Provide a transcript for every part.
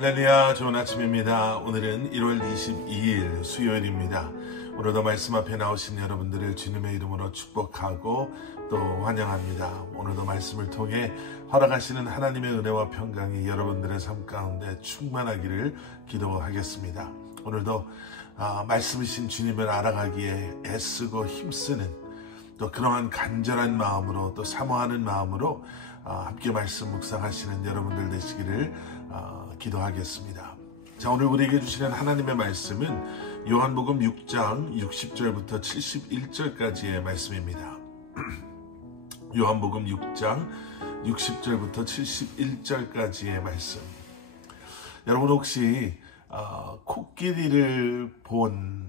할렐루야, 좋은 아침입니다. 오늘은 1월 22일 수요일입니다. 오늘도 말씀 앞에 나오신 여러분들을 주님의 이름으로 축복하고 또 환영합니다. 오늘도 말씀을 통해 허락하시는 하나님의 은혜와 평강이 여러분들의 삶 가운데 충만하기를 기도하겠습니다. 오늘도 말씀이신 주님을 알아가기에 애쓰고 힘쓰는 또 그러한 간절한 마음으로 또 사모하는 마음으로 함께 말씀 묵상하시는 여러분들 되시기를 기도하겠습니다. 자, 오늘 우리에게 주시는 하나님의 말씀은 요한복음 6장 60절부터 71절까지의 말씀입니다. 요한복음 6장 60절부터 71절까지의 말씀. 여러분 혹시 코끼리를 본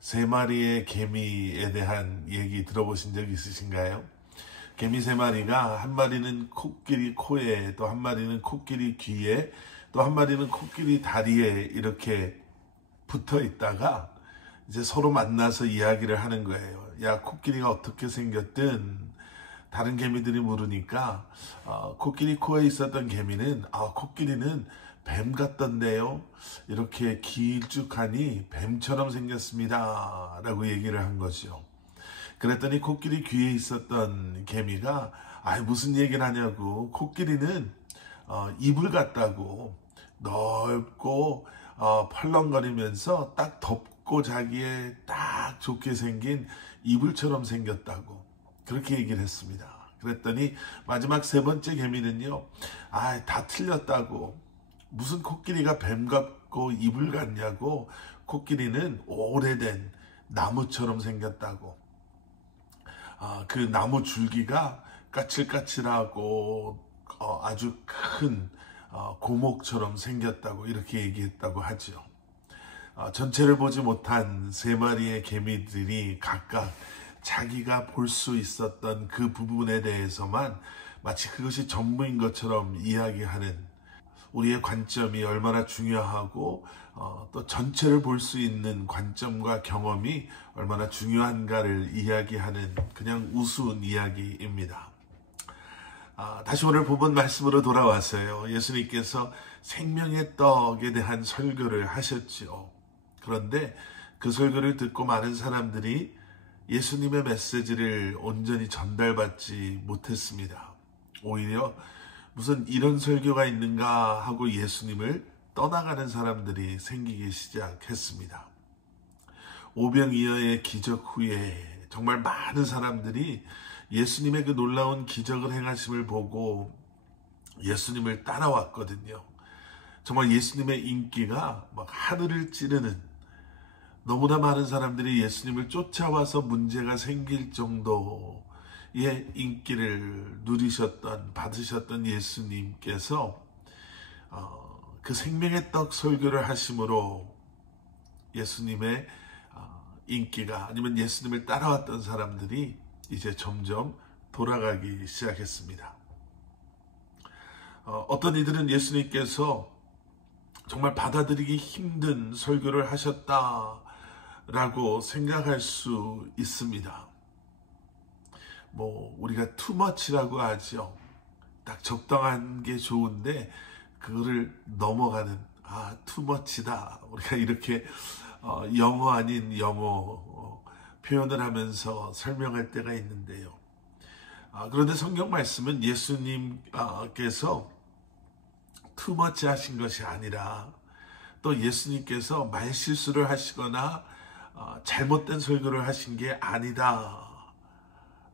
세 마리의 개미에 대한 얘기 들어보신 적 있으신가요? 개미 세 마리가 한 마리는 코끼리 코에, 또 한 마리는 코끼리 귀에, 또 한 마리는 코끼리 다리에 이렇게 붙어 있다가 이제 서로 만나서 이야기를 하는 거예요. 야, 코끼리가 어떻게 생겼든 다른 개미들이 물으니까 코끼리 코에 있었던 개미는 코끼리는 뱀 같던데요. 이렇게 길쭉하니 뱀처럼 생겼습니다. 라고 얘기를 한 거죠. 그랬더니 코끼리 귀에 있었던 개미가 무슨 얘기를 하냐고, 코끼리는 이불 같다고, 넓고 펄렁거리면서 딱 덮고 자기에 딱 좋게 생긴 이불처럼 생겼다고 그렇게 얘기를 했습니다. 그랬더니 마지막 세 번째 개미는요, 다 틀렸다고, 무슨 코끼리가 뱀 같고 이불 같냐고, 코끼리는 오래된 나무처럼 생겼다고, 그 나무 줄기가 까칠까칠하고 아주 큰 고목처럼 생겼다고 이렇게 얘기했다고 하죠. 전체를 보지 못한 세 마리의 개미들이 각각 자기가 볼 수 있었던 그 부분에 대해서만 마치 그것이 전부인 것처럼 이야기하는, 우리의 관점이 얼마나 중요하고 또 전체를 볼 수 있는 관점과 경험이 얼마나 중요한가를 이야기하는 그냥 우스운 이야기입니다. 다시 오늘 본문 말씀으로 돌아왔어요. 예수님께서 생명의 떡에 대한 설교를 하셨죠. 그런데 그 설교를 듣고 많은 사람들이 예수님의 메시지를 온전히 전달받지 못했습니다. 오히려 무슨 이런 설교가 있는가 하고 예수님을 떠나가는 사람들이 생기기 시작했습니다. 오병이어의 기적 후에 정말 많은 사람들이 예수님의 그 놀라운 기적을 행하심을 보고 예수님을 따라왔거든요. 정말 예수님의 인기가 막 하늘을 찌르는, 너무나 많은 사람들이 예수님을 쫓아와서 문제가 생길 정도의 인기를 받으셨던 예수님께서 그 생명의 떡 설교를 하심으로 예수님의 인기가, 아니면 예수님을 따라왔던 사람들이 이제 점점 돌아가기 시작했습니다. 어떤 이들은 예수님께서 정말 받아들이기 힘든 설교를 하셨다라고 생각할 수 있습니다. 우리가 투머치라고 하죠. 딱 적당한 게 좋은데 그거를 넘어가는, 투머치다. 우리가 이렇게 영어 아닌 영어 표현을 하면서 설명할 때가 있는데요. 그런데 성경 말씀은 예수님께서 투머치 하신 것이 아니라, 또 예수님께서 말실수를 하시거나 잘못된 설교를 하신 게 아니다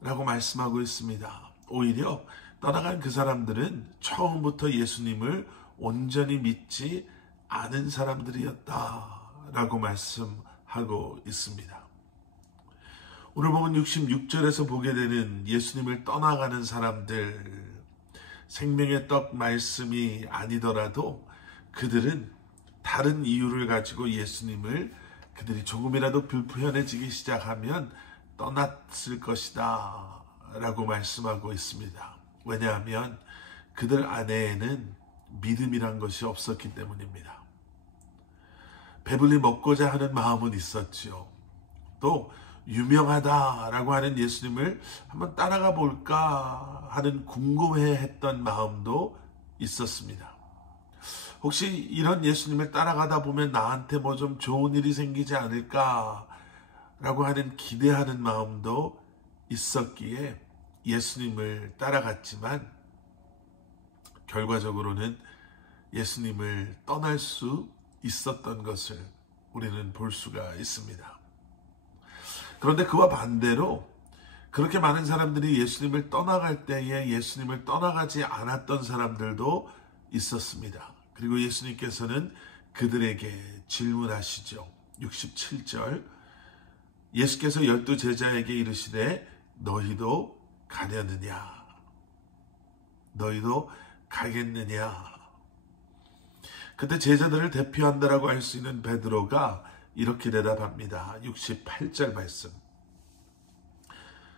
라고 말씀하고 있습니다. 오히려 떠나간 그 사람들은 처음부터 예수님을 온전히 믿지 않은 사람들이었다라고 말씀하고 있습니다. 오늘 보면 66절에서 보게 되는 예수님을 떠나가는 사람들, 생명의 떡 말씀이 아니더라도 그들은 다른 이유를 가지고 예수님을, 그들이 조금이라도 불편해지기 시작하면 떠났을 것이다 라고 말씀하고 있습니다. 왜냐하면 그들 안에는 믿음이란 것이 없었기 때문입니다. 배불리 먹고자 하는 마음은 있었죠. 또 유명하다라고 하는 예수님을 한번 따라가 볼까 하는 궁금해했던 마음도 있었습니다. 혹시 이런 예수님을 따라가다 보면 나한테 뭐 좀 좋은 일이 생기지 않을까라고 하는 기대하는 마음도 있었기에 예수님을 따라갔지만 결과적으로는 예수님을 떠날 수 있었던 것을 우리는 볼 수가 있습니다. 그런데 그와 반대로 그렇게 많은 사람들이 예수님을 떠나갈 때에 예수님을 떠나가지 않았던 사람들도 있었습니다. 그리고 예수님께서는 그들에게 질문하시죠. 67절, 예수께서 12 제자에게 이르시되 너희도 가려느냐? 너희도 가겠느냐? 그때 제자들을 대표한다라고 할 수 있는 베드로가 이렇게 대답합니다. 68절 말씀.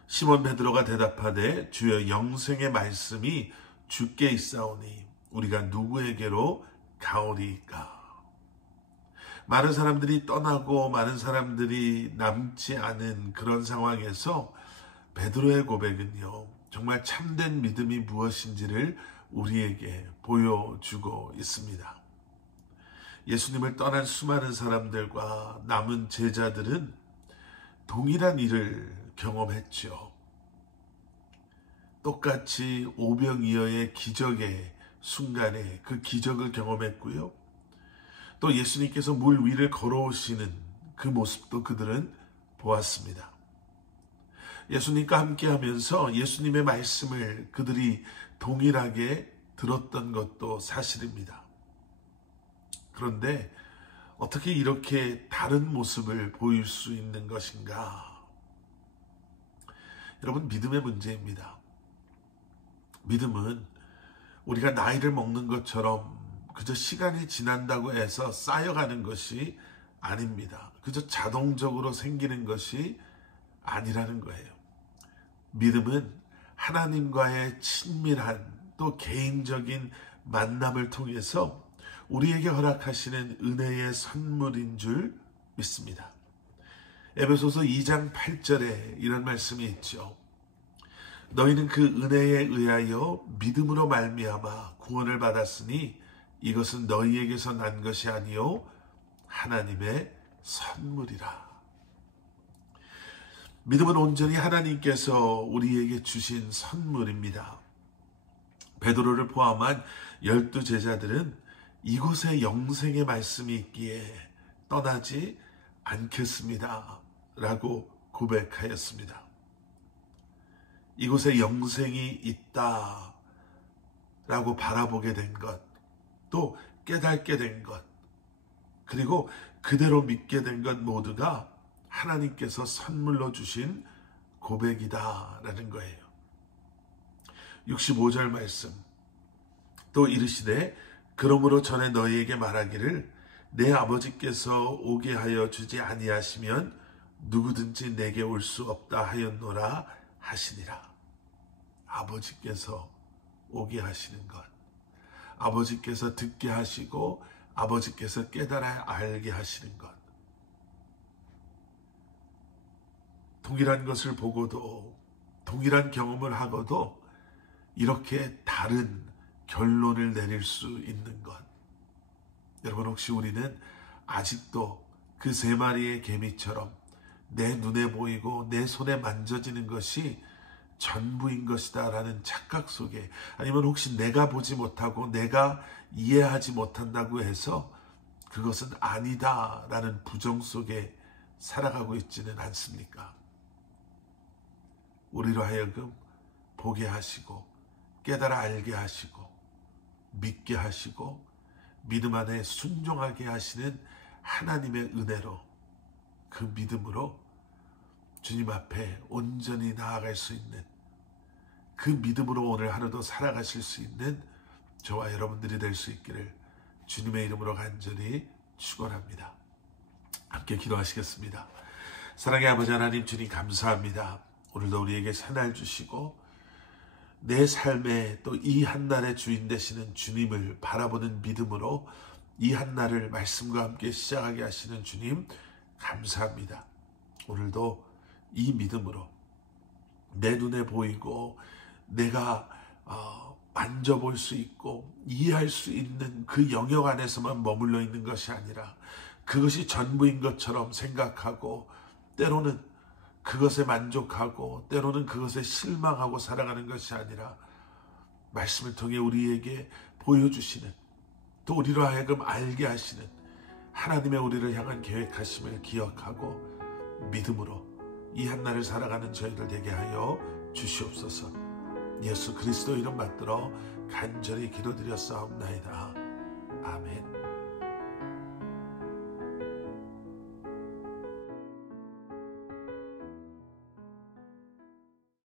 시몬 베드로가 대답하되 주여 영생의 말씀이 주께 있사오니 우리가 누구에게로 가오리이까? 많은 사람들이 떠나고 많은 사람들이 남지 않은 그런 상황에서 베드로의 고백은요, 정말 참된 믿음이 무엇인지를 우리에게 보여주고 있습니다. 예수님을 떠난 수많은 사람들과 남은 제자들은 동일한 일을 경험했죠. 똑같이 오병이어의 기적의 순간에 그 기적을 경험했고요. 또 예수님께서 물 위를 걸어오시는 그 모습도 그들은 보았습니다. 예수님과 함께하면서 예수님의 말씀을 그들이 동일하게 들었던 것도 사실입니다. 그런데 어떻게 이렇게 다른 모습을 보일 수 있는 것인가? 여러분, 믿음의 문제입니다. 믿음은 우리가 나이를 먹는 것처럼 그저 시간이 지난다고 해서 쌓여가는 것이 아닙니다. 그저 자동적으로 생기는 것이 아니라는 거예요. 믿음은 하나님과의 친밀한 또 개인적인 만남을 통해서 우리에게 허락하시는 은혜의 선물인 줄 믿습니다. 에베소서 2장 8절에 이런 말씀이 있죠. 너희는 그 은혜에 의하여 믿음으로 말미암아 구원을 받았으니 이것은 너희에게서 난 것이 아니요 하나님의 선물이라. 믿음은 온전히 하나님께서 우리에게 주신 선물입니다. 베드로를 포함한 12 제자들은 이곳에 영생의 말씀이 있기에 떠나지 않겠습니다 라고 고백하였습니다. 이곳에 영생이 있다 라고 바라보게 된 것, 또 깨닫게 된 것, 그리고 그대로 믿게 된 것 모두가 하나님께서 선물로 주신 고백이다 라는 거예요. 65절 말씀, 또 이르시되 그러므로 전에 너희에게 말하기를 내 아버지께서 오게 하여 주지 아니하시면 누구든지 내게 올 수 없다 하였노라 하시니라. 아버지께서 오게 하시는 것, 아버지께서 듣게 하시고 아버지께서 깨달아 알게 하시는 것, 동일한 것을 보고도 동일한 경험을 하고도 이렇게 다른 결론을 내릴 수 있는 것. 여러분, 혹시 우리는 아직도 그 3마리의 개미처럼 내 눈에 보이고 내 손에 만져지는 것이 전부인 것이다 라는 착각 속에, 아니면 혹시 내가 보지 못하고 내가 이해하지 못한다고 해서 그것은 아니다 라는 부정 속에 살아가고 있지는 않습니까? 우리로 하여금 보게 하시고 깨달아 알게 하시고 믿게 하시고 믿음 안에 순종하게 하시는 하나님의 은혜로, 그 믿음으로 주님 앞에 온전히 나아갈 수 있는, 그 믿음으로 오늘 하루도 살아가실 수 있는 저와 여러분들이 될 수 있기를 주님의 이름으로 간절히 축원합니다. 함께 기도하시겠습니다. 사랑의 아버지 하나님, 주님 감사합니다. 오늘도 우리에게 새날 주시고 내 삶에 또 이 한날의 주인 되시는 주님을 바라보는 믿음으로 이 한날을 말씀과 함께 시작하게 하시는 주님 감사합니다. 오늘도 이 믿음으로 내 눈에 보이고 내가 만져볼 수 있고 이해할 수 있는 그 영역 안에서만 머물러 있는 것이 아니라 그것이 전부인 것처럼 생각하고 때로는 그것에 만족하고 때로는 그것에 실망하고 살아가는 것이 아니라 말씀을 통해 우리에게 보여주시는, 또 우리로 하여금 알게 하시는 하나님의 우리를 향한 계획하심을 기억하고 믿음으로 이 한날을 살아가는 저희들 되게 하여 주시옵소서. 예수 그리스도 이름 받들어 간절히 기도드렸사옵나이다. 아멘.